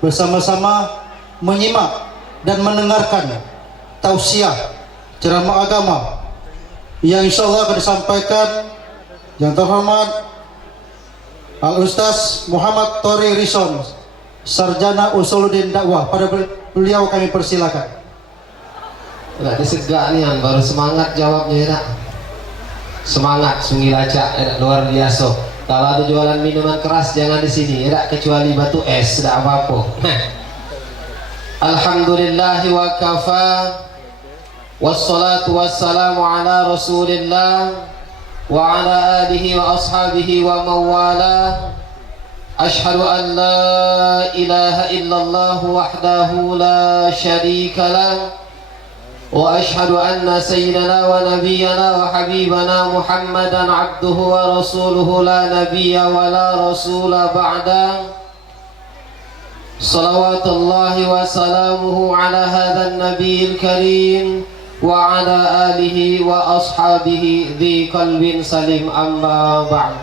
bersama-sama menyimak dan mendengarkan tausiah ceramah agama yang insyaallah akan disampaikan yang terhormat Al-Ustaz Muhammad Tori Rison, Sarjana Usuluddin Dakwah. Pada beliau kami persilakan. Tidak disegak nih, baru semangat jawabnya ya. Semangat, sungguh lacak, luar biasa. Kalau ada jualan minuman keras jangan di sini, ya, kecuali batu es, tidak apa-apa. Alhamdulillahi wa kafa, wassalatu wassalamu ala rasulillah wa ala alihi wa ashabihi wa mawala. Ashhadu an la ilaha illallah wahdahu la syarika lah, wa ashhadu anna sayyidana wa nabiyyana wa habibana Muhammadan abduhu wa rasuluhu la nabiyya wa la rasula ba'da. Salawatullahi wa salamuhu ala hadha an-nabiyil karim wa ala alihi wa ashabihi dhi qalbin salim, amma ba'd.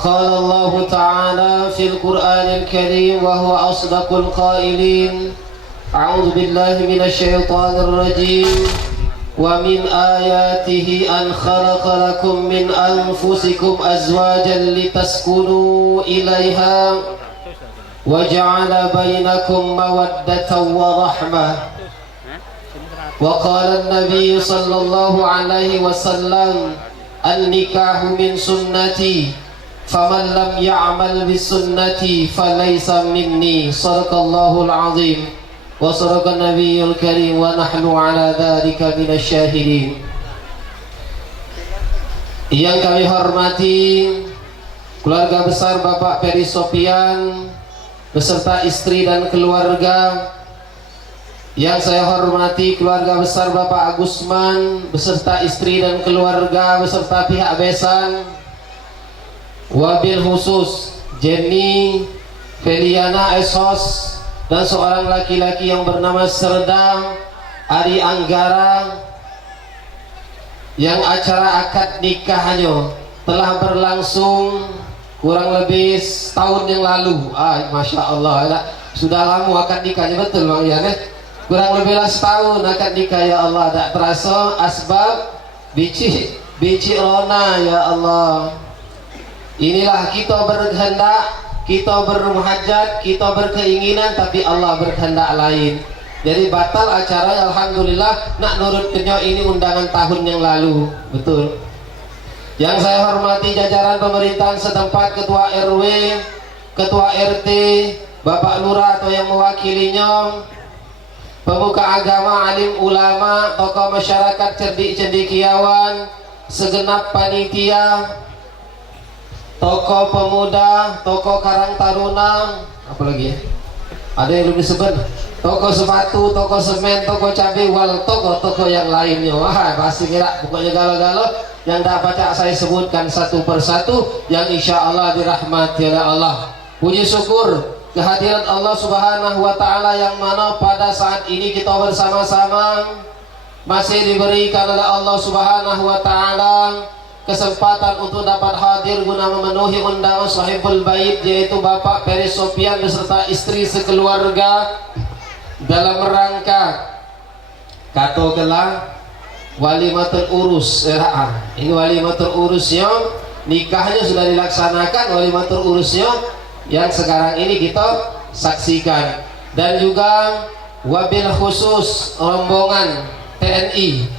Qala Allah ta'ala fil Qur'anil karim wa huwa asdaqul qailin. A'udzu billahi minasy syaithanir rajim. Wa min ayatihi an khalaqa lakum min anfusikum azwajan litaskunu ilaiha wa ja'ala bainakum mawaddatan wa rahmah. Wa qala an-nabiy sallallahu alaihi wasallam an-nikahu min sunnati faman lam ya'mal bi sunnati falaysa minni. Shadaqallahul azim wa sadaqan nabiyyul karim wa nahnu ala dzalika minasyahidin. Yang kami hormati keluarga besar Bapak Peri Sopian beserta istri dan keluarga. Yang saya hormati keluarga besar Bapak Agusman beserta istri dan keluarga beserta pihak besan. Wabil khusus Jenny Feliana Esos dan seorang laki-laki yang bernama Serdang Ari Anggara, yang acara akad nikahnya telah berlangsung kurang lebih setahun yang lalu. Masya Allah, sudah lama akad nikahnya, betul Bang Ian, kurang lebihlah setahun akad nikah. Ya Allah, tak terasa asbab bici rona. Ya Allah, inilah kita berkehendak, kita bermuhajat, kita berkeinginan, tapi Allah berkehendak lain. Jadi batal acara. Alhamdulillah, nak nurut kenyo ini undangan tahun yang lalu, betul. Yang saya hormati jajaran pemerintahan setempat, ketua RW, ketua RT, Bapak Lurah atau yang mewakilinya, pemuka agama, alim ulama, tokoh masyarakat cerdik cendekiawan, segenap panitia, tokoh pemuda, tokoh karang taruna, apa lagi ya? Ada yang lebih disebut, toko sepatu, toko semen, toko cabai, wal toko-toko yang lainnya. Wah, pasti kira pokoknya galau-galau yang tak baca saya sebutkan satu persatu, yang insya Allah dirahmati oleh Allah. Puji syukur kehadiran Allah Subhanahu wa Ta'ala, yang mana pada saat ini kita bersama-sama masih diberikan oleh Allah Subhanahu wa Ta'ala kesempatan untuk dapat hadir guna memenuhi undangan sahibul bait, yaitu Bapak Peri Sopian beserta istri sekeluarga dalam rangka katakanlah walimatul urus. Ini walimatul urusnya, nikahnya sudah dilaksanakan, walimatul urusnya yang sekarang ini kita saksikan. Dan juga wabil khusus rombongan TNI,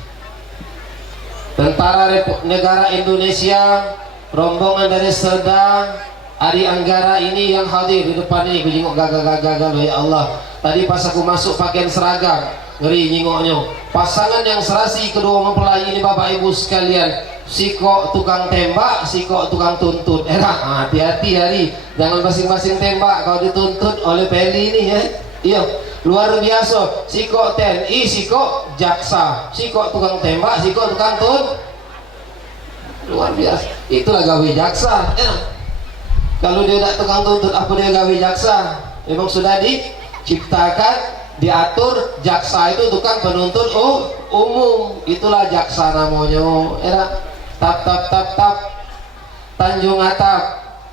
Tentara Negara Indonesia, rombongan dari Serda Ari Anggara ini yang hadir di depan ini. Aku jengok gagal-gagal, ya Allah. Tadi pas aku masuk pakaian seragam, ngeri nyingoknya. Pasangan yang serasi kedua mempelai ini, Bapak Ibu sekalian, siko tukang tembak, siko tukang tuntut. Hati-hati hari, jangan masing-masing tembak kalau dituntut oleh Peli ini ya. Iya, luar biasa. Siko TNI, siko jaksa, siko tukang tembak, siko tukang tuntut. Luar biasa. Itulah gawe jaksa. Kalau dia tidak tukang tuntut, apa dia gawe jaksa? Memang sudah diciptakan, diatur, jaksa itu tukang penuntut umum. Itulah jaksa namanya. Tap Tanjung Atap,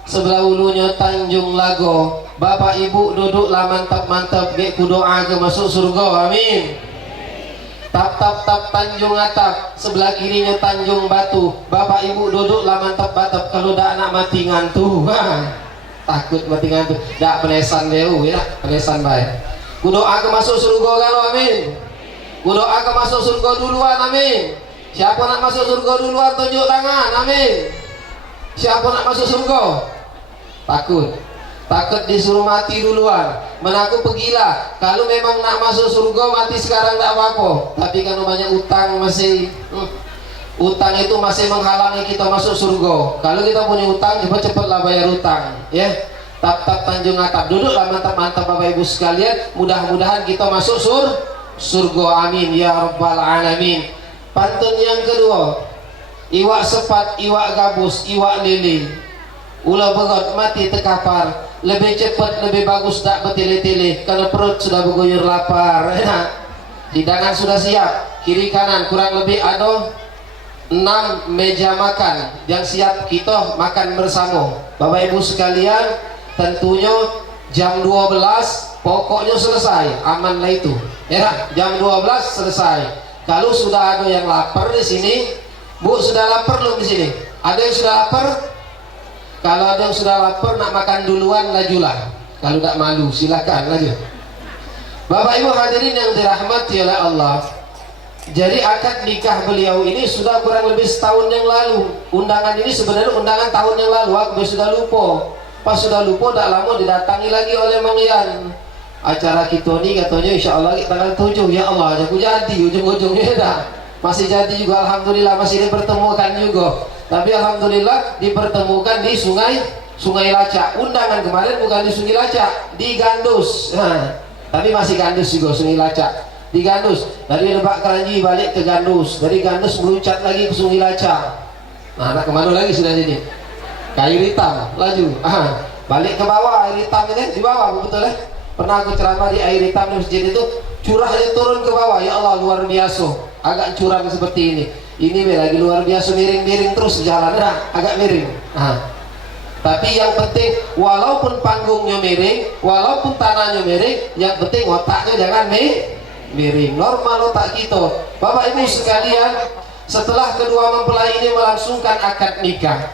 sebelah ulunya Tanjung Lago. Bapak ibu duduklah mantap-mantap ge ku doa ke masuk surga, amin. Tap Tanjung Atap, sebelah kirinya Tanjung Batu. Bapak ibu duduklah mantap-mantap, kalau dak anak mati ngantuk. Takut mati ngantuk, dak penesan deu ya, penesan baik. Ku doa ke masuk surga kalau amin. Ku doa ke masuk surga duluan, amin. Siapa nak masuk surga duluan tunjuk tangan, amin. Siapa nak masuk surga? Takut disuruh mati duluan. Menaku pergilah. Kalau memang nak masuk surga mati sekarang tak apa-apa. Tapi kan banyak utang masih utang itu masih menghalangi kita masuk surga. Kalau kita punya utang cepat-cepatlah bayar utang, ya. Tap Tanjung Atap, duduklah mantap-mantap Bapak Ibu sekalian. Mudah-mudahan kita masuk surga, amin ya rabbal alamin. Pantun yang kedua, iwak sepat, iwak gabus, iwak lele. Ulah begot mati terkapar. Lebih cepat lebih bagus tak bertele-tele, kalau perut sudah bergoyor lapar. Enak. Hidangan sudah siap, kiri kanan kurang lebih ada 6 meja makan yang siap kita makan bersama. Bapak Ibu sekalian, tentunya jam 12 pokoknya selesai, aman lah itu. Ya, jam 12 selesai. Kalau sudah ada yang lapar di sini, Bu sudah lapar belum di sini? Ada yang sudah lapar? Kalau ada yang sudah lapar nak makan duluan, lajulah. Kalau tak malu silakan laju. Bapak Ibu hadirin yang dirahmati oleh Allah. Jadi akad nikah beliau ini sudah kurang lebih setahun yang lalu. Undangan ini sebenarnya undangan tahun yang lalu. Aku sudah lupa. Pas sudah lupa, tak lama didatangi lagi oleh Mang Yan. Acara kita ni katanya insya Allah tanggal 7. Ya Allah, aku jadi ujung-ujungnya dah. Masih jadi juga, alhamdulillah masih dipertemukan juga. Tapi alhamdulillah dipertemukan di Sungai Lacak. Undangan kemarin bukan di Sungai Lacak, di Gandus. Nah, tapi masih Gandus juga Sungai Lacak. Di Gandus, dari Lebak Keranji balik ke Gandus, dari Gandus meluncat lagi ke Sungai Lacak. Nah, nak kemana lagi sudah jadi? Kayu hitam, laju. Balik ke bawah, air hitam ini di bawah, betul ya? Pernah aku ceramah di air hitam di masjid itu, curahnya turun ke bawah. Ya Allah, luar biasa. Agak curam seperti ini. Ini lagi luar biasa, miring-miring terus jalan, agak miring. Tapi yang penting, walaupun panggungnya miring, walaupun tanahnya miring, yang penting otaknya jangan miring. Normal otak kita. Bapak Ibu sekalian, setelah kedua mempelai ini melangsungkan akad nikah,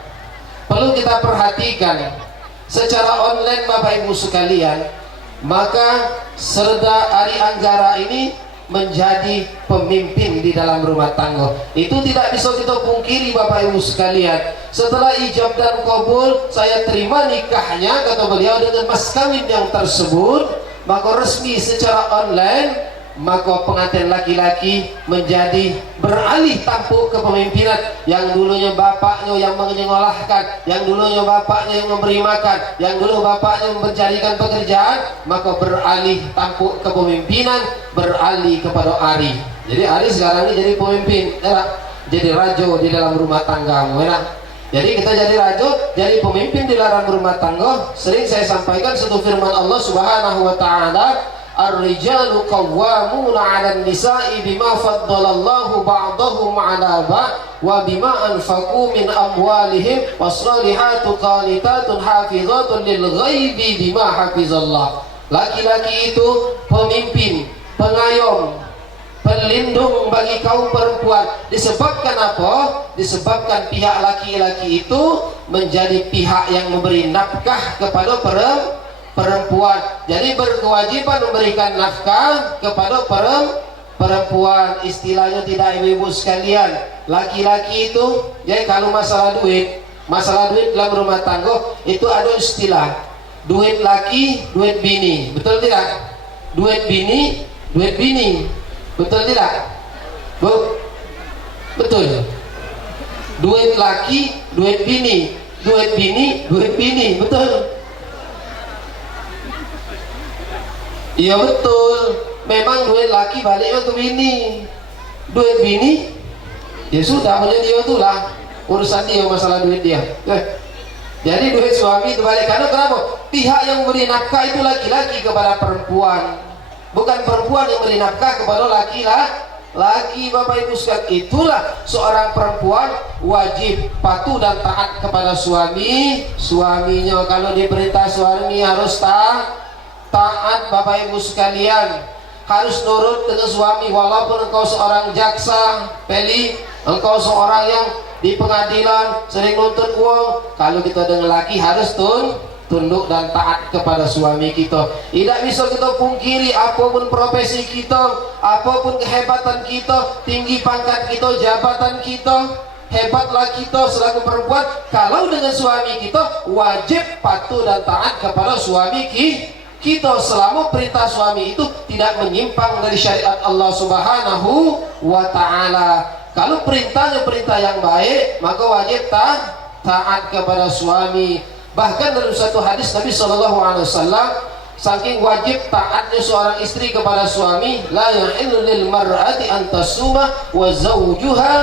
perlu kita perhatikan secara online Bapak Ibu sekalian, maka Serda Ari Anggara ini menjadi pemimpin di dalam rumah tangga. Itu tidak bisa kita pungkiri Bapak Ibu sekalian. Setelah ijab dan kabul, saya terima nikahnya, kata beliau, dengan mas kawin yang tersebut, maka resmi secara online, maka pengantin laki-laki menjadi beralih tampuk kepemimpinan. Yang dulunya bapaknya yang menyekolahkan, yang dulunya bapaknya yang memberi makan, yang dulu bapaknya mencarikan pekerjaan, maka beralih tampuk kepemimpinan, beralih kepada Ari. Jadi Ari sekarang ini jadi pemimpin, jadi raja di dalam rumah tanggamu. Jadi kita jadi raja, jadi pemimpin di dalam rumah tangga. Sering saya sampaikan satu firman Allah Subhanahu wa taala, Ar-rijalu qawwamuna 'alan nisa'i bima faddalallahu ba'dahum 'ala ba'd wa bima anfaqu min amwalihim was-salihatu qanitatun hafizatun lil ghaibi bima hafizallah. Laki-laki itu pemimpin, pengayom, pelindung bagi kaum perempuan. Disebabkan apa? Disebabkan pihak laki-laki itu menjadi pihak yang memberi nafkah kepada perempuan. Jadi berkewajiban memberikan nafkah kepada perempuan. Istilahnya tidak ibu-ibu sekalian, laki-laki itu ya, kalau masalah duit dalam rumah tangga itu ada istilah duit laki, duit bini, betul tidak? Duit bini, duit bini, betul tidak? Bu, betul. Duit laki, duit bini, duit bini, duit bini, betul. Iya betul, memang duit laki baliknya ke bini, duit bini ya sudah punya dia itulah, urusan dia, masalah duit dia. Jadi duit suami itu balik. Karena kenapa? Pihak yang memberi nafkah itu laki-laki kepada perempuan, bukan perempuan yang memberi nafkah kepada laki Bapak Ibu sekalian. Itulah seorang perempuan wajib patuh dan taat kepada suaminya. Kalau diperintah suami harus taat Bapak Ibu sekalian, harus nurut dengan suami. Walaupun engkau seorang jaksa peli, engkau seorang yang di pengadilan sering nuntut uang, kalau kita dengan laki harus tunduk dan taat kepada suami kita. Tidak bisa kita pungkiri apapun profesi kita, apapun kehebatan kita, tinggi pangkat kita, jabatan kita, hebatlah kita selaku perempuan, kalau dengan suami kita wajib patuh dan taat kepada suami kita selama perintah suami itu tidak menyimpang dari syariat Allah Subhanahu wa ta'ala. Kalau perintahnya perintah yang baik, maka wajib taat kepada suami. Bahkan dalam satu hadis Nabi SAW, saking wajib taatnya seorang istri kepada suami, la yahillu lil mar'ati an tasuma wa zawjuha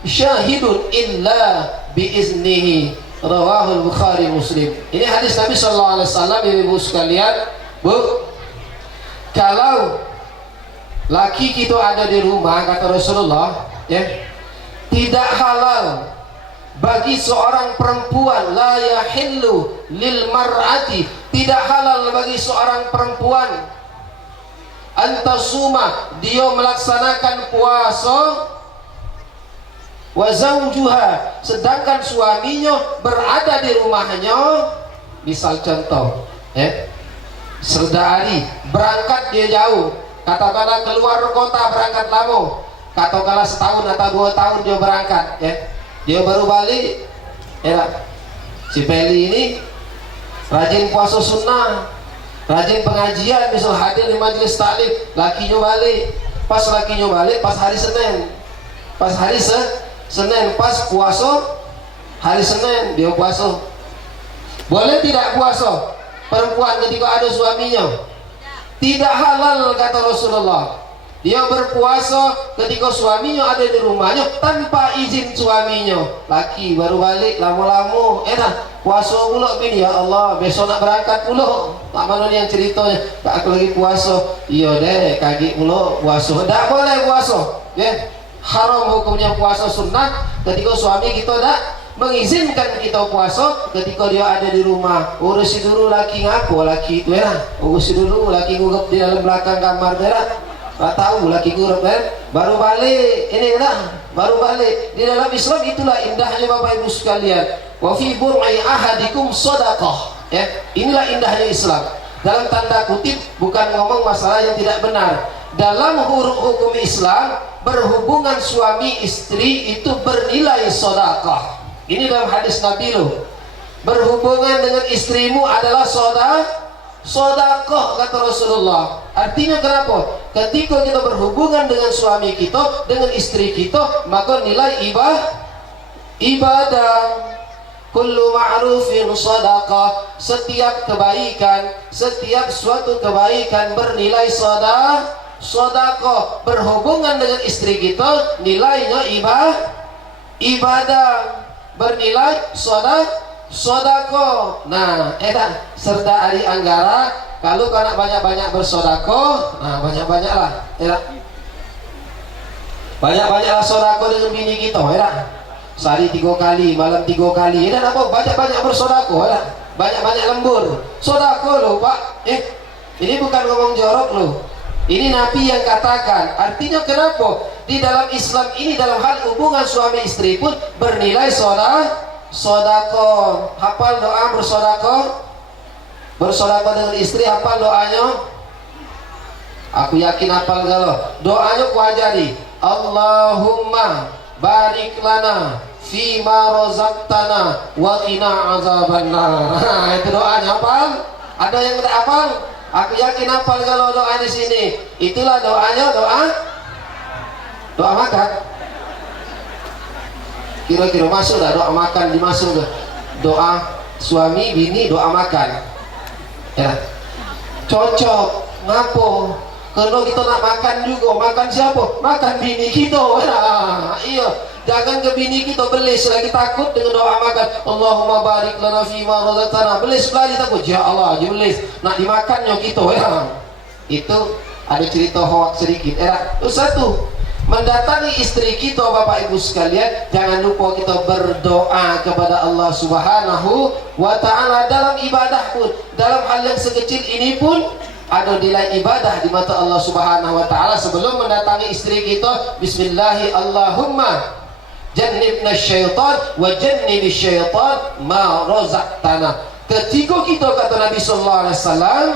syahidun illa biiznihi, rawahul Bukhari Muslim. Ini hadis Nabi SAW, ibu sekalian. Bu, kalau laki kita ada di rumah, kata Rasulullah, ya, tidak halal bagi seorang perempuan, la yahillu lil mar'ati, tidak halal bagi seorang perempuan antasuma, dia melaksanakan puasa, wa zawjuha, sedangkan suaminya berada di rumahnya. Misal contoh, ya, serdari berangkat dia jauh, katakanlah keluar kota berangkat lama, katakanlah setahun atau 2 tahun dia berangkat, ya, dia baru balik, ya, si Peli ini rajin puasa sunnah, rajin pengajian, misal hadir di majelis taklim, lakinya balik, pas lakinya balik pas hari Senin, Senin pas puasa hari Senin dia puasa. Boleh tidak puasa perempuan ketika ada suaminya? Tidak halal kata Rasulullah. Dia berpuasa ketika suaminya ada di rumahnya tanpa izin suaminya. Laki baru balik lama-lama, puasa pula bini, ya Allah besok nak berangkat pula. Tak mana yang ceritanya, tak aku lagi puasa. Iya deh, kaki pula puasa. Tak boleh puasa, ya. Haram hukumnya puasa sunnah ketika suami kita tak mengizinkan kita puasa ketika dia ada di rumah. Urusi dulu laki ngaku, laki itu urusi dulu laki ngurup di dalam belakang kamar tak tahu laki ngurup baru balik, ini baru balik. Di dalam Islam itulah indahnya Bapak Ibu sekalian. Wa fi bur'i ahadikum shadaqah, ya, inilah indahnya Islam. Dalam tanda kutip, bukan ngomong masalah yang tidak benar. Dalam hukum Islam, berhubungan suami istri itu bernilai sedekah. Ini dalam hadis Nabi loh. Berhubungan dengan istrimu adalah sedekah kata Rasulullah. Artinya kenapa? Ketika kita berhubungan dengan suami kita, dengan istri kita, maka nilai ibadah. Kullu ma'rufin sedekah. Setiap kebaikan, setiap suatu kebaikan bernilai sedekah. Berhubungan dengan istri kita nilainya ibadah, bernilai sedekah. Nah, serta ari anggara, kalau kau nak banyak-banyak bersedekah, nah banyak-banyaklah, banyak-banyaklah sedekah dengan bini kita, sehari 3 kali, malam 3 kali, apa banyak-banyak bersedekah, banyak-banyak lembur, sedekah loh Pak, ini bukan ngomong jorok loh. Ini Nabi yang katakan. Artinya kenapa? Di dalam Islam ini, dalam hal hubungan suami istri pun bernilai sedekah. Hafal doa bersedekah? Bersedekah dengan istri, hafal doanya? Aku yakin hafal kalau. Doanya ku ajari. Allahumma barik lana fima razaqtana wa qina azabannar. Nah, itu doanya hafal? Ada yang tidak hafal? Aku yakin hafal kalau doa di sini. Itulah doanya, doa makan. Kira-kira masuk dah doa makan, dimasuk dah. Doa suami bini, doa makan. Ya. Cocok. Ngapo? Kalau kita nak makan juga, makan siapa? Makan bini kita. Nah, iya. Jangan ke bini kita belis lagi takut dengan doa makan. Allahumma barik lana fima razaqtana. Belis lagi takut. Ya Allah, je belis. Nak dimakannya kita, Itu ada cerita hoax sedikit. Itu satu. mendatangi istri kita Bapak Ibu sekalian, jangan lupa kita berdoa kepada Allah Subhanahu wa ta'ala dalam ibadah pun, dalam hal yang sekecil ini pun ada nilai ibadah di mata Allah Subhanahu wa ta'ala. Sebelum mendatangi istri kita, bismillahi Allahumma jannibna syaitan wa jannibi syaitan ma razaqtana. Ketika kita, kata Nabi sallallahu alaihi wasallam,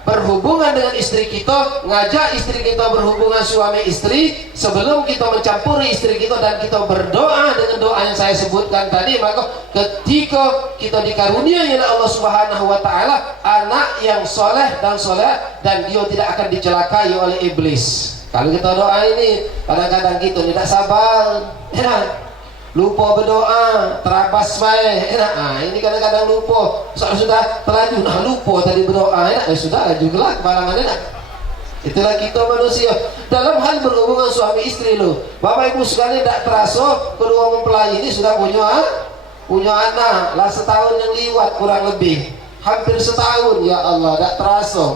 berhubungan dengan istri kita, ngajak istri kita berhubungan suami istri, sebelum kita mencampuri istri kita dan kita berdoa dengan doa yang saya sebutkan tadi, maka ketika kita dikaruniai oleh Allah Subhanahu wa taala anak yang soleh dan dia tidak akan dicelakai oleh iblis. Kalau kita doa ini, kadang-kadang kita tidak sabar, lupa berdoa, terabas baik, ini kadang-kadang lupa, sudah terlanjur, lupa tadi berdoa, sudah juga lah kebalangan, itulah kita manusia. Dalam hal berhubungan suami istri lo, Bapak Ibu sekalian, tidak terasa kedua mempelai ini sudah punya anak lah, setahun yang lewat kurang lebih, hampir setahun, ya Allah, tidak terasa.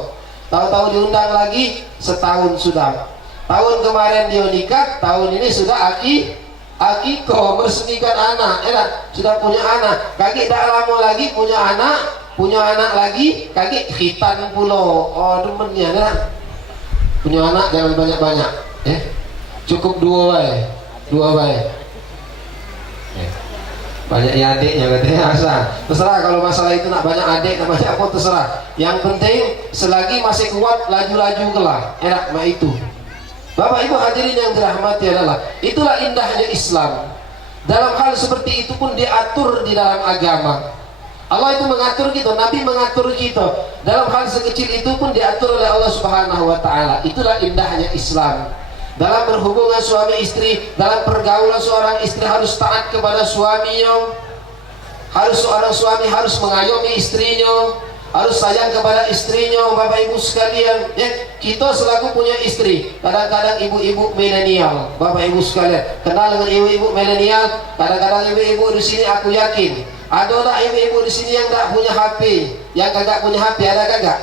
Tahu-tahu diundang lagi, setahun sudah. Tahun kemarin dia nikah, tahun ini sudah akikoh, meresmikan anak, sudah punya anak. Kaki tak lama lagi punya anak lagi, kaki khitan pulau. Oh demennya, punya anak jangan banyak-banyak, cukup dua baik. Banyak ya adiknya katanya, asal terserah kalau masalah itu nak banyak adik, nak banyak apa terserah. Yang penting selagi masih kuat, laju-laju kelah, enak mah itu. Bapak Ibu hadirin yang dirahmati adalah, itulah indahnya Islam. Dalam hal seperti itu pun diatur di dalam agama. Allah itu mengatur kita, Nabi mengatur kita. Dalam hal sekecil itu pun diatur oleh Allah Subhanahu wa ta'ala. Itulah indahnya Islam. Dalam berhubungan suami istri, dalam pergaulan seorang istri harus taat kepada suaminya. Seorang suami harus mengayomi istrinya, harus sayang kepada istrinya. Bapak Ibu sekalian, kita selaku punya istri, kadang-kadang ibu-ibu milenial, Bapak Ibu sekalian kenal dengan ibu-ibu milenial. Kadang-kadang ibu-ibu di sini aku yakin ada tak ibu-ibu di sini yang tak punya HP, yang kagak punya HP, ada kagak?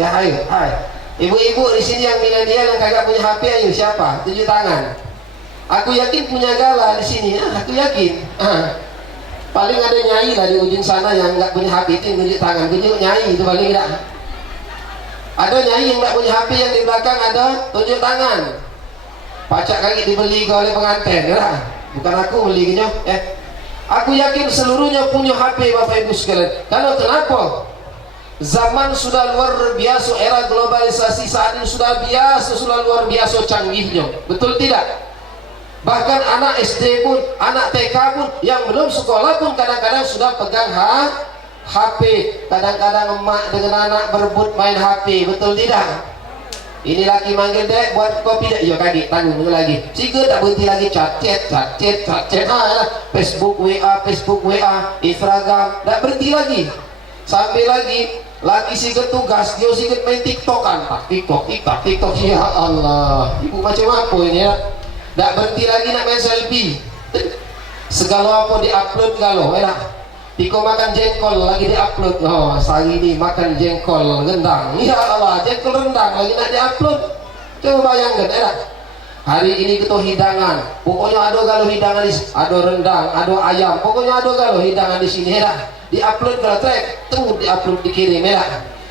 Ya ayo, ibu-ibu di sini yang milenial yang kagak punya HP, ayo siapa? Tunjuk tangan. Aku yakin punya gala di sini, aku yakin. Paling ada nyai lah di ujung sana yang nggak punya HP itu tunjuk tangan, tunjuk nyai itu paling tidak. Ada nyai yang nggak punya HP yang di belakang ada, tunjuk tangan. Pacak kaki dibeli oleh pengantin, ya? Bukan aku belinya, Aku yakin seluruhnya punya HP Bapak Ibu sekalian. Kalau kenapa? Zaman sudah luar biasa, era globalisasi saat ini sudah luar biasa canggihnya, betul tidak? Bahkan anak SD pun, anak TK pun, yang belum sekolah pun kadang-kadang sudah pegang HP. Kadang-kadang emak dengan anak berebut main HP, betul tidak? Ini laki manggil dek buat kopi dek, ya kaki tanggung lagi. Siga tak berhenti lagi chat, Facebook WA, Instagram, tak berhenti lagi. Sampai lagi laki siga tugas, dia siga main TikTokan, TikTok, ya Allah, ibu macam apa ini ya? Tak berhenti lagi nak main selfie. Segala apa di-upload galau, Tiko makan jengkol lagi di-upload. Oh, sehari ini makan jengkol rendang. Ya Allah, jengkol rendang lagi nak di-upload. Coba bayangkan, hari ini kita hidangan. Pokoknya ada galau hidangan di sini, ada rendang, ada ayam. Pokoknya ada galau hidangan di sini, Di-upload galau track, tuh di-upload dikirim,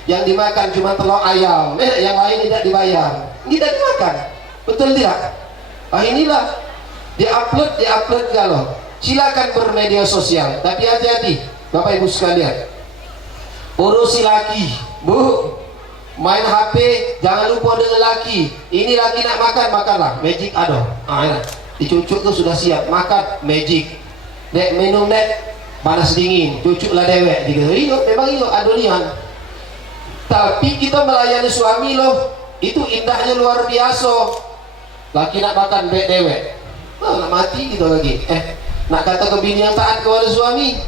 Yang dimakan cuma telur ayam, yang lain tidak dibayar, tidak dimakan. Betul tidak? Inilah di-upload galau. Silakan bermedia sosial, tapi hati-hati Bapak Ibu sekalian. Urusi laki, Bu, main HP jangan lupa dengan laki. Ini laki nak makan, makanlah magic ada. Dicucuk tuh sudah siap makan magic. Dek minum dek panas dingin, cucuklah dewek gitu. Memang adonian. Tapi kita melayani suami loh, itu indahnya luar biasa. Laki nak makan dewek, nak mati gitu lagi. Nak kata ke bini yang taat kepada suami,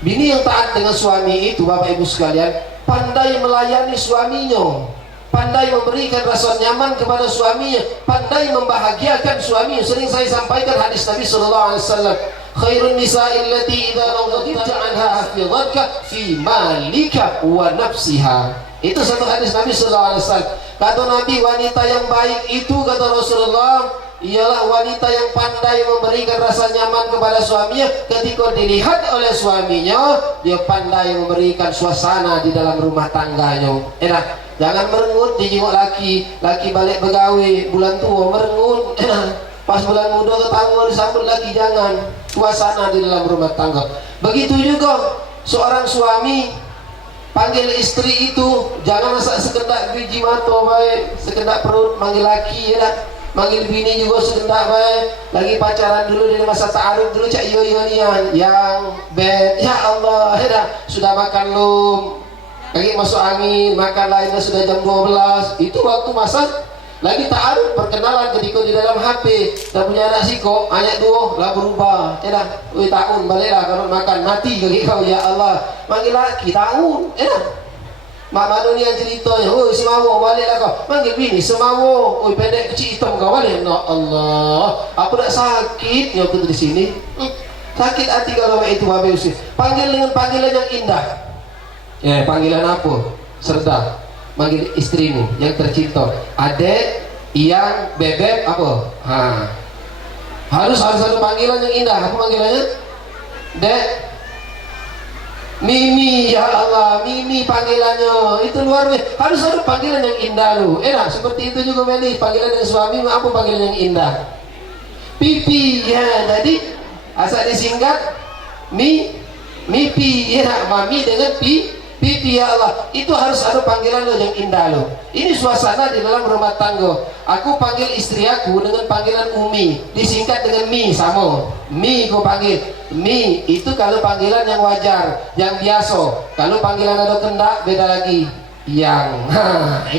bini yang taat dengan suami itu Bapak Ibu sekalian pandai melayani suaminya, pandai memberikan rasa nyaman kepada suaminya, pandai membahagiakan suaminya. Sering saya sampaikan hadis Nabi sallallahu alaihi wasallam, khairun nisa'i allati idza rawdatka anha hafidhatka fi malika wa nafsiha. Itu satu hadis Nabi sallallahu alaihi wasallam. Kata Nabi, wanita yang baik itu, kata Rasulullah, ialah wanita yang pandai memberikan rasa nyaman kepada suaminya. Ketika dilihat oleh suaminya, dia pandai memberikan suasana di dalam rumah tangganya. Jangan merengut dijenguk laki balik begawe bulan tua merengut. Pas bulan muda tetangga disambut lagi, jangan. Suasana di dalam rumah tangga. Begitu juga seorang suami panggil istri itu jangan asal sekedar biji mata baik, sekedar perut manggil laki manggil bini juga sekedar baik. Lagi pacaran dulu di masa ta'aruf dulu cak iyo nian yang bed ya Allah sudah makan belum, lagi masuk angin makan lainnya sudah jam 12. Itu waktu masa lagi ta'aruf perkenalan ketika di dalam HP dan punya anak siko anak dua lah berubah tahun baliklah kalau makan mati kaki kau ya Allah manggil laki tahun mak manu ni yang ceritanya si mawo baliklah kau manggil bini semawo pendek kecil hitam kau balik no Allah aku tak sakit ya aku di sini sakit hati kalau itu babe usir panggil dengan panggilan yang indah panggilan apa serta manggil istrimu yang tercinta, adek, yang, bebek, apa? Harus ada panggilan yang indah. Apa panggilannya? Dek, Mimi, ya Allah, Mimi panggilannya. Itu luar biasa. Harus ada panggilan yang indah lu. Seperti itu juga Meli. Panggilan yang suami, apa panggilan yang indah? Pipi, ya. Jadi asal disingkat, Mipi, ya. Mami dengan pipi ya Allah, itu harus ada panggilan lo yang indah lo. Ini suasana di dalam rumah tangga. Aku panggil istri aku dengan panggilan Umi, disingkat dengan Mi sama. Mi kau panggil. Mi itu kalau panggilan yang wajar, yang biasa. Kalau panggilan ada kendak beda lagi. Yang,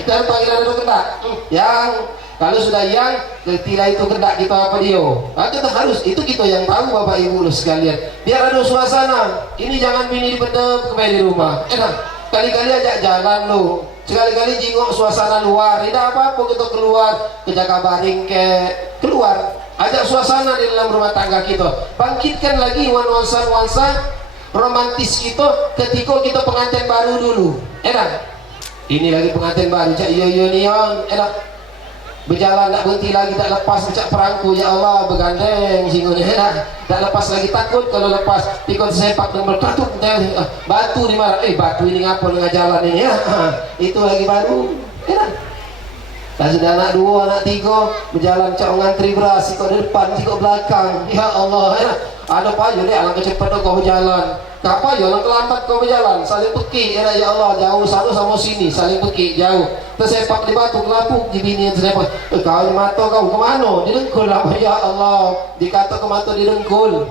itu panggilan ada kendak. Yang kalau sudah yang ketila itu kendak kita apa dia. Kita harus itu kita yang tahu Bapak Ibu sekalian. Biar ada suasana. Ini jangan bini dipendam kembali di rumah. Kali-kali ajak jalan lo. Sekali-kali jenguk suasana luar. Tidak apa-apa kita keluar ke Jakabaring keluar. Ajak suasana di dalam rumah tangga kita. Bangkitkan lagi nuansa-nuansa romantis kita ketika kita pengantin baru dulu. Ini lagi pengantin baru. Cak iyo nion. Berjalan tak berhenti lagi, tak lepas macam perangku ya Allah bergandeng singonya tak lepas lagi, takut kalau lepas pikun sepak dan bertatuk batu di mana batu ini ngapa dengan jalan ini itu lagi baru dan sudah anak dua anak tiga berjalan cak ngantri beras sikok di depan sikok belakang ya Allah ada apa aja deh alang kecepatan kau berjalan apa ya alang kelambat kau berjalan saling pekik ya Allah jauh satu sama sini saling pekik jauh tersepak di batu kelapuk di bini yang tersepak kau di mata kau kemana didengkul apa ya Allah dikata ke mata didengkul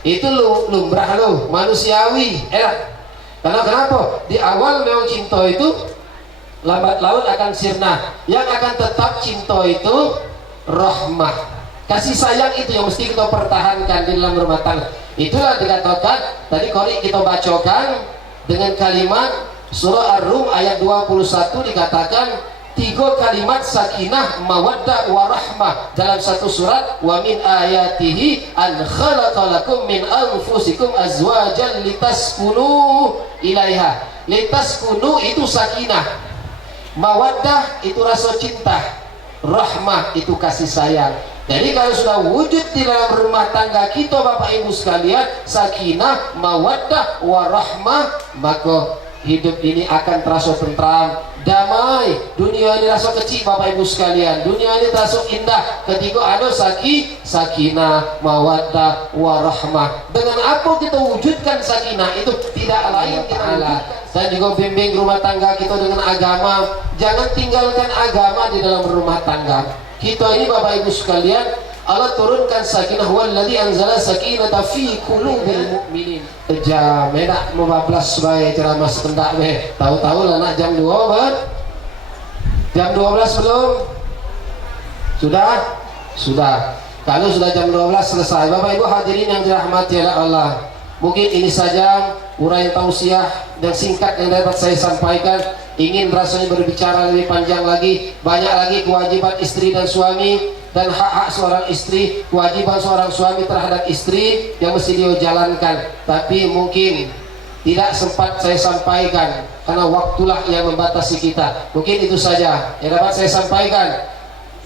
itu lumrah lo manusiawi karena kenapa di awal memang cinta itu lambat laun akan sirna, yang akan tetap cinta itu rahmah, kasih sayang itu yang mesti kita pertahankan di dalam rumah tangga. Itulah dikatakan tadi Qori kita bacakan dengan kalimat surah Ar-Rum ayat 21 dikatakan 3 kalimat sakinah mawaddah warahmah dalam satu surat wa min ayatihi an khalaqalakum min anfusikum azwajan litaskunu ilaiha. Litaskunu itu sakinah, mawaddah itu rasa cinta, rahmah itu kasih sayang. Jadi kalau sudah wujud di dalam rumah tangga kita Bapak Ibu sekalian sakinah, mawaddah, warahmah, maka hidup ini akan terasa tentram, damai. Dunia ini rasa kecil Bapak Ibu sekalian, dunia ini terasa indah ketika ada sakinah, mawaddah, warahmah. Dengan apa kita wujudkan sakinah itu? Tidak lain kita dan juga bimbing rumah tangga kita dengan agama. Jangan tinggalkan agama di dalam rumah tangga kita ini Bapak Ibu sekalian. Allah turunkan sakinah, walladzi anzala sakinata fi qulubil mu'minin. Jam enak mau bablas bae ceramah sekendak weh. Tahu-tahu lah nak jam 2 ber. Jam 12 belum? Sudah. Kalau sudah jam 12 selesai. Bapak Ibu hadirin yang dirahmati oleh Allah. Mungkin ini saja uraian tausiah dan singkat yang dapat saya sampaikan. Ingin rasanya berbicara lebih panjang lagi, banyak lagi kewajiban istri dan suami dan hak-hak seorang istri, kewajiban seorang suami terhadap istri yang mesti dia jalankan. Tapi mungkin tidak sempat saya sampaikan karena waktulah yang membatasi kita. Mungkin itu saja yang dapat saya sampaikan.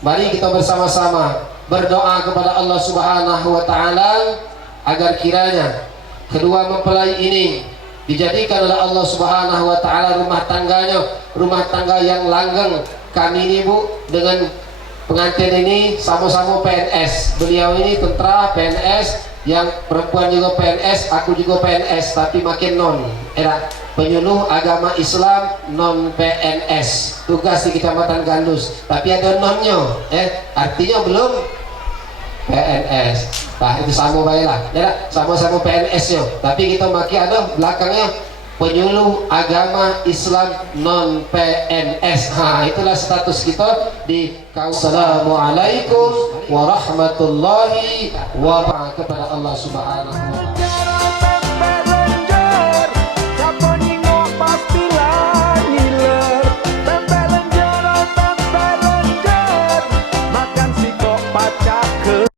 Mari kita bersama-sama berdoa kepada Allah Subhanahu wa taala agar kiranya kedua mempelai ini dijadikan oleh Allah Subhanahu wa taala rumah tangga yang langgeng. Kami ini Bu dengan pengantin ini sama-sama PNS. Beliau ini tentara PNS, yang perempuan juga PNS, aku juga PNS, tapi makin non era penyuluh agama Islam non PNS, tugas di Kecamatan Gandus, tapi ada nonnya, artinya belum PNS. Nah itu sama baiklah, ya sama-sama PNS nya, tapi kita maki ada belakangnya penyuluh agama Islam non PNS. Nah itulah status kita di kaum. Assalamualaikum warahmatullahi wabarakatuh kepada Allah Subhanahu wa taala.